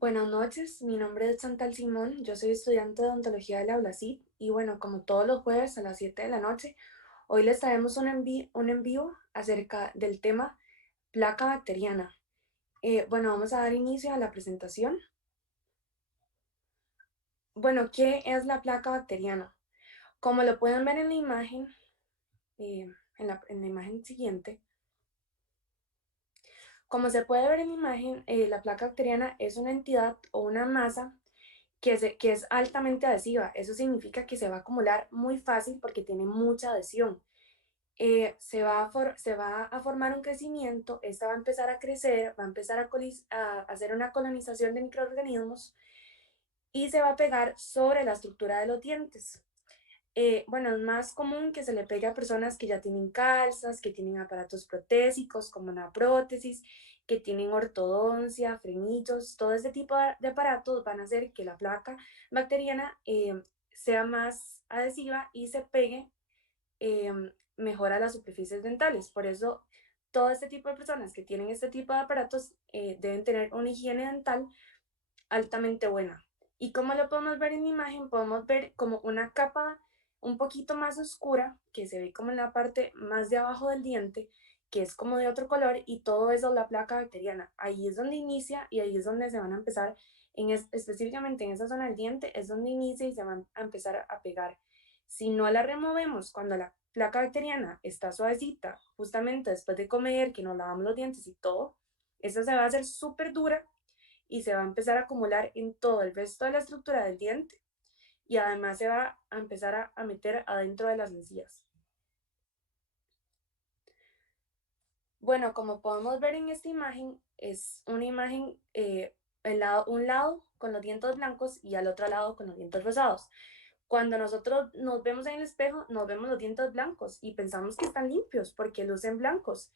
Buenas noches, mi nombre es Chantal Simón, yo soy estudiante de odontología de la ULACID y bueno, como todos los jueves a las 7 de la noche, hoy les traemos un envío acerca del tema placa bacteriana. Bueno, vamos a dar inicio a la presentación. Bueno, ¿qué es la placa bacteriana? Como lo pueden ver en la imagen, eh, en la imagen siguiente, como se puede ver en la imagen, la placa bacteriana es una entidad o una masa que es altamente adhesiva. Eso significa que se va a acumular muy fácil porque tiene mucha adhesión. Se va a formar un crecimiento, esta va a empezar a crecer, va a empezar a hacer una colonización de microorganismos y se va a pegar sobre la estructura de los dientes. Bueno, es más común que se le pegue a personas que ya tienen calzas, que tienen aparatos protésicos como una prótesis, que tienen ortodoncia, frenillos, todo este tipo de aparatos van a hacer que la placa bacteriana sea más adhesiva y se pegue mejor a las superficies dentales. Por eso, todo este tipo de personas que tienen este tipo de aparatos deben tener una higiene dental altamente buena. Y como lo podemos ver en la imagen, podemos ver como una capa un poquito más oscura que se ve como en la parte más de abajo del diente, que es como de otro color y todo eso es la placa bacteriana. Ahí es donde inicia y ahí es donde se van a empezar, específicamente en esa zona del diente, es donde inicia y se van a empezar a pegar. Si no la removemos cuando la placa bacteriana está suavecita, justamente después de comer, que nos lavamos los dientes y todo, esa se va a hacer súper dura y se va a empezar a acumular en todo el resto de la estructura del diente y además se va a empezar a meter adentro de las encías. Bueno, como podemos ver en esta imagen, es una imagen, un lado con los dientes blancos y al otro lado con los dientes rosados. Cuando nosotros nos vemos en el espejo, nos vemos los dientes blancos y pensamos que están limpios porque lucen blancos,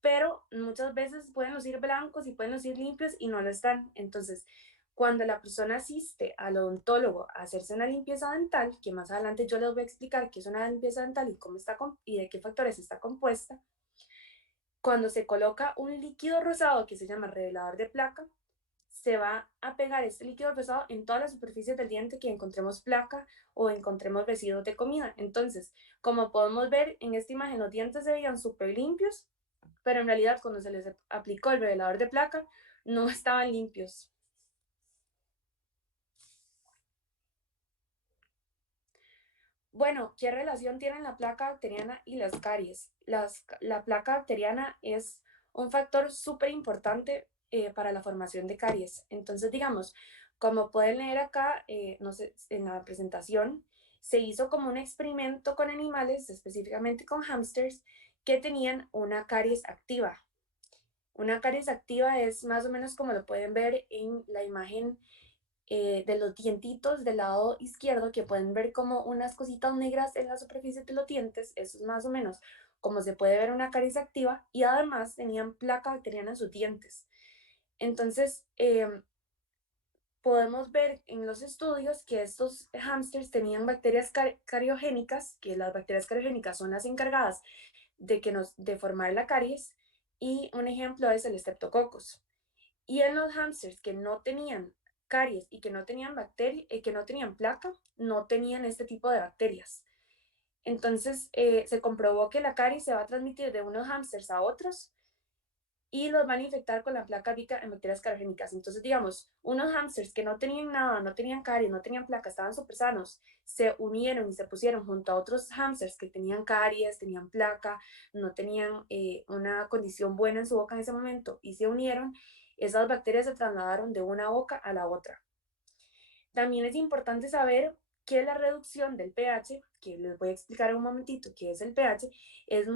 pero muchas veces pueden lucir blancos y pueden lucir limpios y no lo están. Entonces, cuando la persona asiste al odontólogo a hacerse una limpieza dental, que más adelante yo les voy a explicar qué es una limpieza dental y cómo está y de qué factores está compuesta, cuando se coloca un líquido rosado que se llama revelador de placa, se va a pegar este líquido rosado en todas las superficies del diente que encontremos placa o encontremos residuos de comida. Entonces, como podemos ver en esta imagen, los dientes se veían súper limpios, pero en realidad cuando se les aplicó el revelador de placa, no estaban limpios. Bueno, ¿qué relación tienen la placa bacteriana y las caries? La placa bacteriana es un factor súper importante para la formación de caries. Entonces, digamos, como pueden leer acá, no sé, en la presentación, se hizo como un experimento con animales, específicamente con hámsters, que tenían una caries activa. Una caries activa es más o menos como lo pueden ver en la imagen de los dientitos del lado izquierdo, que pueden ver como unas cositas negras en la superficie de los dientes. Eso es más o menos como se puede ver una caries activa, y además tenían placa bacteriana en sus dientes. Entonces, podemos ver en los estudios que estos hámsters tenían bacterias cariogénicas, que las bacterias cariogénicas son las encargadas de formar la caries, y un ejemplo es el Streptococcus. Y en los hámsters que no tenían caries y que no tenían bacterias, que no tenían placa, no tenían este tipo de bacterias. Entonces se comprobó que la caries se va a transmitir de unos hámsters a otros y los van a infectar con la placa rica en bacterias cariogénicas. Entonces, digamos, unos hámsters que no tenían nada, no tenían caries, no tenían placa, estaban súper sanos, se unieron y se pusieron junto a otros hámsters que tenían caries, tenían placa, no tenían una condición buena en su boca en ese momento y se unieron, esas bacterias se trasladaron de una boca a la otra. También es importante saber que la reducción del pH, que les voy a explicar en un momentito qué es el pH, es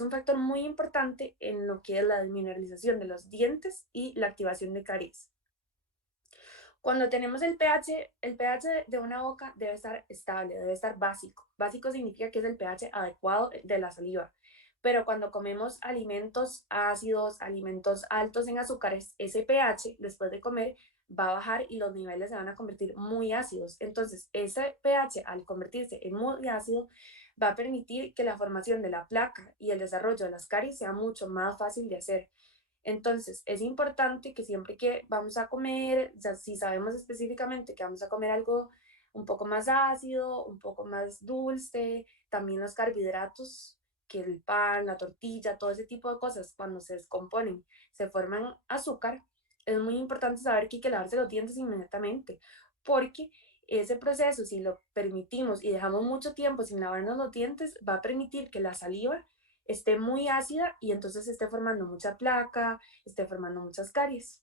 un factor muy importante en lo que es la desmineralización de los dientes y la activación de caries. Cuando tenemos el pH de una boca debe estar estable, debe estar básico. Básico significa que es el pH adecuado de la saliva. Pero cuando comemos alimentos ácidos, alimentos altos en azúcares, ese pH después de comer va a bajar y los niveles se van a convertir muy ácidos. Entonces, ese pH al convertirse en muy ácido va a permitir que la formación de la placa y el desarrollo de las caries sea mucho más fácil de hacer. Entonces, es importante que siempre que vamos a comer, ya si sabemos específicamente que vamos a comer algo un poco más ácido, un poco más dulce, también los carbohidratos, que el pan, la tortilla, todo ese tipo de cosas, cuando se descomponen, se forman azúcar, es muy importante saber que hay que lavarse los dientes inmediatamente, porque ese proceso, si lo permitimos y dejamos mucho tiempo sin lavarnos los dientes, va a permitir que la saliva esté muy ácida y entonces esté formando mucha placa, esté formando muchas caries.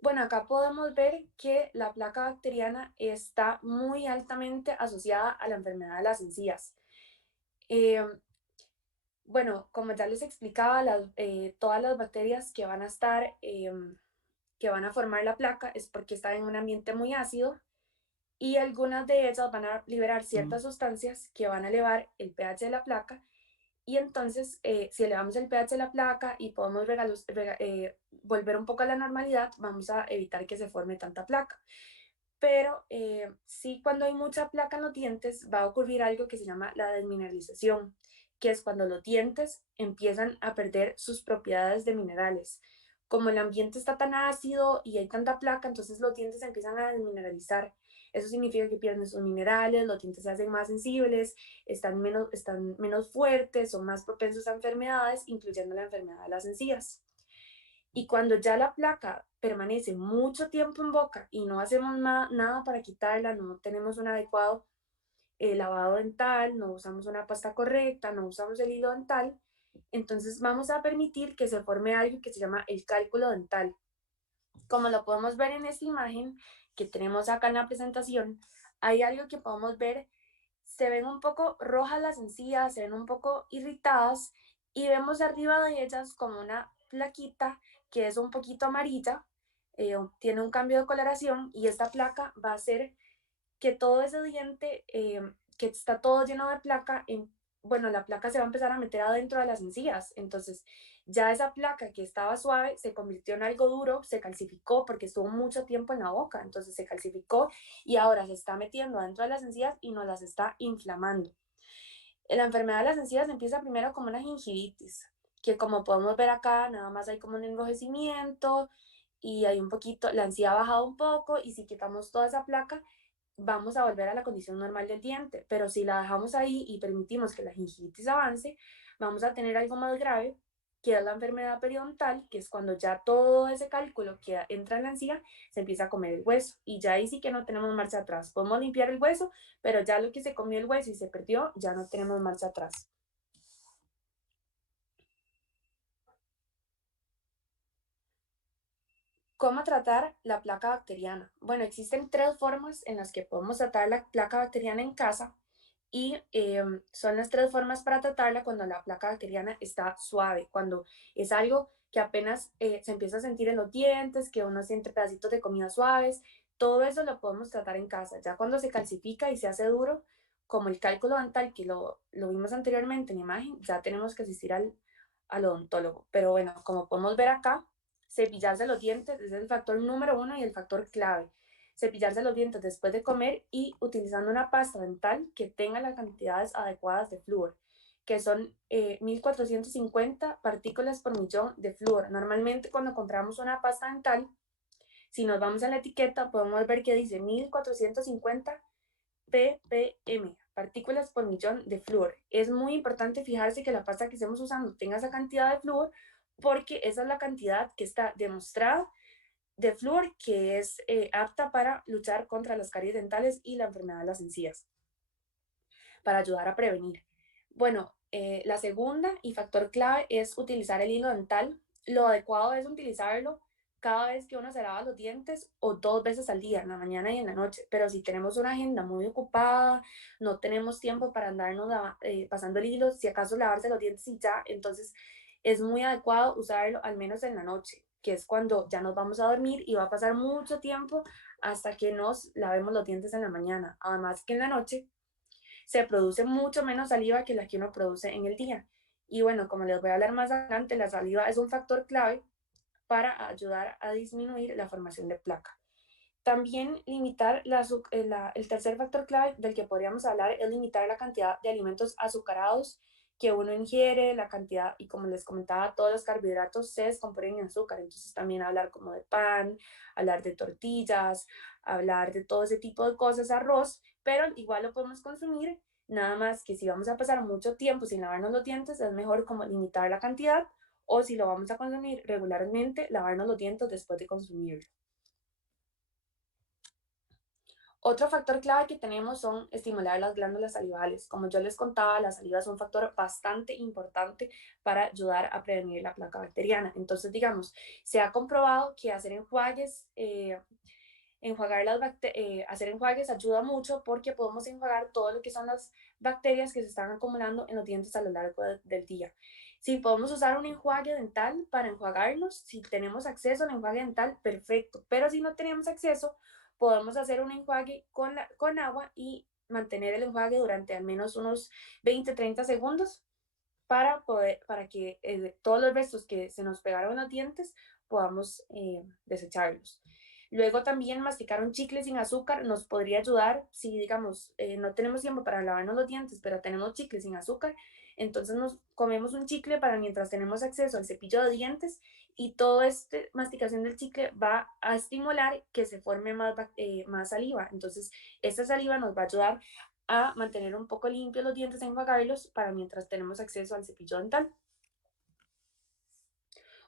Bueno, acá podemos ver que la placa bacteriana está muy altamente asociada a la enfermedad de las encías. Eh, bueno, como ya les explicaba, todas las bacterias que van a estar, que van a formar la placa es porque están en un ambiente muy ácido y algunas de ellas van a liberar ciertas sustancias que van a elevar el pH de la placa. Y entonces, si elevamos el pH de la placa y podemos volver un poco a la normalidad, vamos a evitar que se forme tanta placa. Pero sí, cuando hay mucha placa en los dientes, va a ocurrir algo que se llama la desmineralización, que es cuando los dientes empiezan a perder sus propiedades de minerales. Como el ambiente está tan ácido y hay tanta placa, entonces los dientes empiezan a desmineralizar. Eso significa que pierden sus minerales, los dientes se hacen más sensibles, están menos fuertes, son más propensos a enfermedades, incluyendo la enfermedad de las encías. Y cuando ya la placa permanece mucho tiempo en boca y no hacemos nada para quitarla, no tenemos un adecuado lavado dental, no usamos una pasta correcta, no usamos el hilo dental, entonces vamos a permitir que se forme algo que se llama el cálculo dental. Como lo podemos ver en esta imagen que tenemos acá en la presentación, hay algo que podemos ver, se ven un poco rojas las encías, se ven un poco irritadas y vemos arriba de ellas como una plaquita que es un poquito amarilla, tiene un cambio de coloración y esta placa va a hacer que todo ese diente que está todo lleno de placa, bueno, la placa se va a empezar a meter adentro de las encías. Entonces, ya esa placa que estaba suave se convirtió en algo duro, se calcificó porque estuvo mucho tiempo en la boca. Entonces, se calcificó y ahora se está metiendo adentro de las encías y nos las está inflamando. La enfermedad de las encías empieza primero como una gingivitis, que como podemos ver acá, nada más hay como un enrojecimiento y hay un poquito, la encía ha bajado un poco y si quitamos toda esa placa, vamos a volver a la condición normal del diente, pero si la dejamos ahí y permitimos que la gingivitis avance, vamos a tener algo más grave, que es la enfermedad periodontal, que es cuando ya todo ese cálculo que entra en la encía se empieza a comer el hueso y ya ahí sí que no tenemos marcha atrás. Podemos limpiar el hueso, pero ya lo que se comió el hueso y se perdió, ya no tenemos marcha atrás. ¿Cómo tratar la placa bacteriana? Bueno, existen tres formas en las que podemos tratar la placa bacteriana en casa y son las tres formas para tratarla cuando la placa bacteriana está suave, cuando es algo que apenas se empieza a sentir en los dientes, que uno siente pedacitos de comida suaves, todo eso lo podemos tratar en casa. Ya cuando se calcifica y se hace duro, como el cálculo dental, que lo vimos anteriormente en imagen, ya tenemos que asistir al odontólogo. Pero bueno, como podemos ver acá, cepillarse los dientes es el factor número uno y el factor clave. Cepillarse los dientes después de comer y utilizando una pasta dental que tenga las cantidades adecuadas de flúor, que son 1450 partículas por millón de flúor. Normalmente cuando compramos una pasta dental, si nos vamos a la etiqueta, podemos ver que dice 1450 ppm, partículas por millón de flúor. Es muy importante fijarse que la pasta que estemos usando tenga esa cantidad de flúor porque esa es la cantidad que está demostrada de flúor que es apta para luchar contra las caries dentales y la enfermedad de las encías, para ayudar a prevenir. Bueno, la segunda y factor clave es utilizar el hilo dental. Lo adecuado es utilizarlo cada vez que uno se lava los dientes o 2 veces al día, en la mañana y en la noche. Pero si tenemos una agenda muy ocupada, no tenemos tiempo para andarnos pasando el hilo, si acaso lavarse los dientes y ya, entonces es muy adecuado usarlo al menos en la noche, que es cuando ya nos vamos a dormir y va a pasar mucho tiempo hasta que nos lavemos los dientes en la mañana. Además que en la noche se produce mucho menos saliva que la que uno produce en el día. Y bueno, como les voy a hablar más adelante, la saliva es un factor clave para ayudar a disminuir la formación de placa. También limitar el tercer factor clave del que podríamos hablar es limitar la cantidad de alimentos azucarados que uno ingiere, la cantidad, y como les comentaba, todos los carbohidratos se descomponen en azúcar, entonces también hablar como de pan, hablar de tortillas, hablar de todo ese tipo de cosas, arroz, pero igual lo podemos consumir, nada más que si vamos a pasar mucho tiempo sin lavarnos los dientes, es mejor como limitar la cantidad, o si lo vamos a consumir regularmente, lavarnos los dientes después de consumirlo. Otro factor clave que tenemos son estimular las glándulas salivales. Como yo les contaba, la saliva es un factor bastante importante para ayudar a prevenir la placa bacteriana. Entonces, digamos, se ha comprobado que hacer enjuagues, hacer enjuagues ayuda mucho porque podemos enjuagar todo lo que son las bacterias que se están acumulando en los dientes a lo largo del día. Si podemos usar un enjuague dental para enjuagarnos, si tenemos acceso al enjuague dental, perfecto. Pero si no tenemos acceso, podemos hacer un enjuague con agua y mantener el enjuague durante al menos unos 20-30 segundos para que todos los restos que se nos pegaron en los dientes podamos desecharlos. Luego también masticar un chicle sin azúcar nos podría ayudar si, digamos, no tenemos tiempo para lavarnos los dientes, pero tenemos chicle sin azúcar, entonces nos comemos un chicle para mientras tenemos acceso al cepillo de dientes y toda esta masticación del chicle va a estimular que se forme más saliva. Entonces, esta saliva nos va a ayudar a mantener un poco limpios los dientes, enjuagarlos para mientras tenemos acceso al cepillo dental.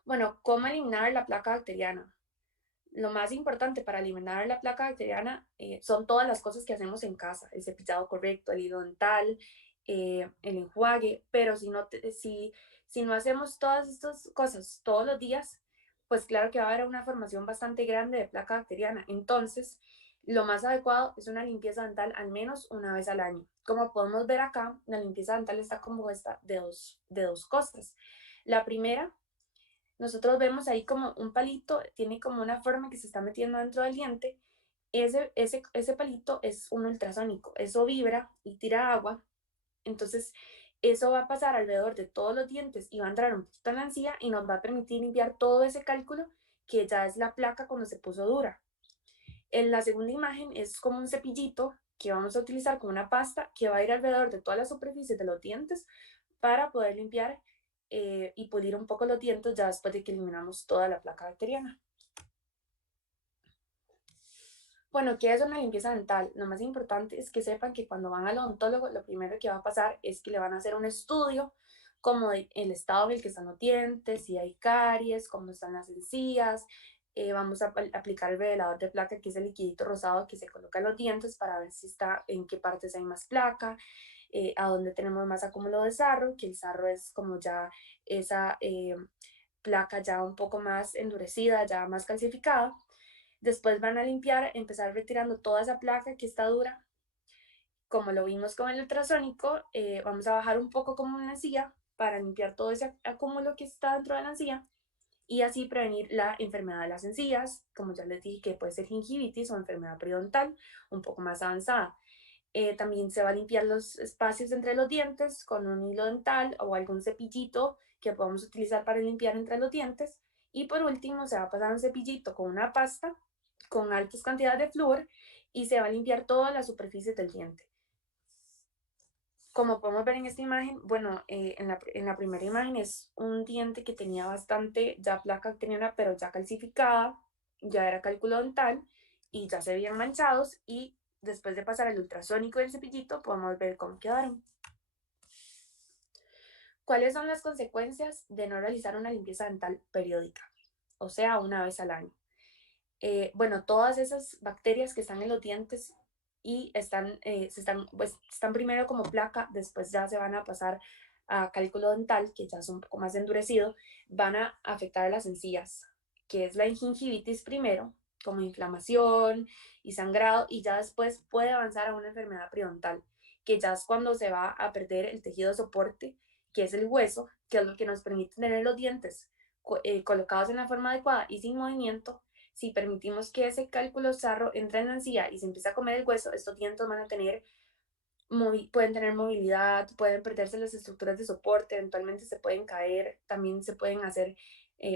Bueno, ¿cómo eliminar la placa bacteriana? Lo más importante para eliminar la placa bacteriana son todas las cosas que hacemos en casa, el cepillado correcto, el hilo dental, el enjuague, pero si no hacemos todas estas cosas todos los días, pues claro que va a haber una formación bastante grande de placa bacteriana. Entonces, lo más adecuado es una limpieza dental al menos una vez al año. Como podemos ver acá, la limpieza dental está compuesta de dos cosas. La primera, nosotros vemos ahí como un palito, tiene como una forma que se está metiendo dentro del diente. Ese palito es un ultrasónico, eso vibra y tira agua, entonces eso va a pasar alrededor de todos los dientes y va a entrar un poquito en la encía y nos va a permitir limpiar todo ese cálculo que ya es la placa cuando se puso dura. En la segunda imagen es como un cepillito que vamos a utilizar como una pasta que va a ir alrededor de todas las superficies de los dientes para poder limpiar y pulir un poco los dientes ya después de que eliminamos toda la placa bacteriana. Bueno, ¿qué es una limpieza dental? Lo más importante es que sepan que cuando van al odontólogo, lo primero que va a pasar es que le van a hacer un estudio como el estado en el que están los dientes, si hay caries, cómo están las encías. Vamos a aplicar el revelador de placa, que es el liquidito rosado que se coloca en los dientes para ver si está en qué partes hay más placa, a dónde tenemos más acúmulo de sarro, que el sarro es como ya esa placa ya un poco más endurecida, ya más calcificada. Después van a limpiar, empezar retirando toda esa placa que está dura. Como lo vimos con el ultrasónico, vamos a bajar un poco como una encía para limpiar todo ese acúmulo que está dentro de la encía y así prevenir la enfermedad de las encías, como ya les dije, que puede ser gingivitis o enfermedad periodontal un poco más avanzada. También se va a limpiar los espacios entre los dientes con un hilo dental o algún cepillito que podamos utilizar para limpiar entre los dientes. Y por último, se va a pasar un cepillito con una pasta con altas cantidades de flúor y se va a limpiar todas las superficies del diente. Como podemos ver en esta imagen, bueno, en la primera imagen es un diente que tenía bastante ya placa bacteriana, pero ya calcificada, ya era cálculo dental y ya se veían manchados y después de pasar el ultrasónico y el cepillito podemos ver cómo quedaron. ¿Cuáles son las consecuencias de no realizar una limpieza dental periódica? O sea, una vez al año. Bueno, todas esas bacterias que están en los dientes y están primero como placa, después ya se van a pasar a cálculo dental, que ya es un poco más endurecido, van a afectar las encías. que es la gingivitis primero, como inflamación y sangrado, y ya después puede avanzar a una enfermedad periodontal, que ya es cuando se va a perder el tejido de soporte, que es el hueso, que es lo que nos permite tener los dientes colocados en la forma adecuada y sin movimiento. Si permitimos que ese cálculo sarro entre en la encía y se empieza a comer el hueso, estos dientes van a tener pueden tener movilidad, pueden perderse las estructuras de soporte, eventualmente se pueden caer, también se pueden hacer,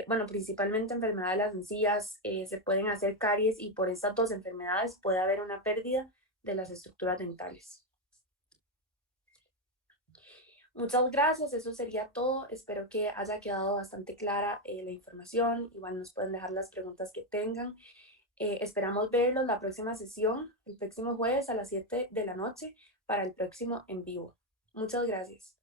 bueno, principalmente enfermedad de las encías, se pueden hacer caries y por estas dos enfermedades puede haber una pérdida de las estructuras dentales. Muchas gracias, eso sería todo. Espero que haya quedado bastante clara la información. Igual nos pueden dejar las preguntas que tengan. Esperamos verlos la próxima sesión, el próximo jueves a las 7 de la noche para el próximo en vivo. Muchas gracias.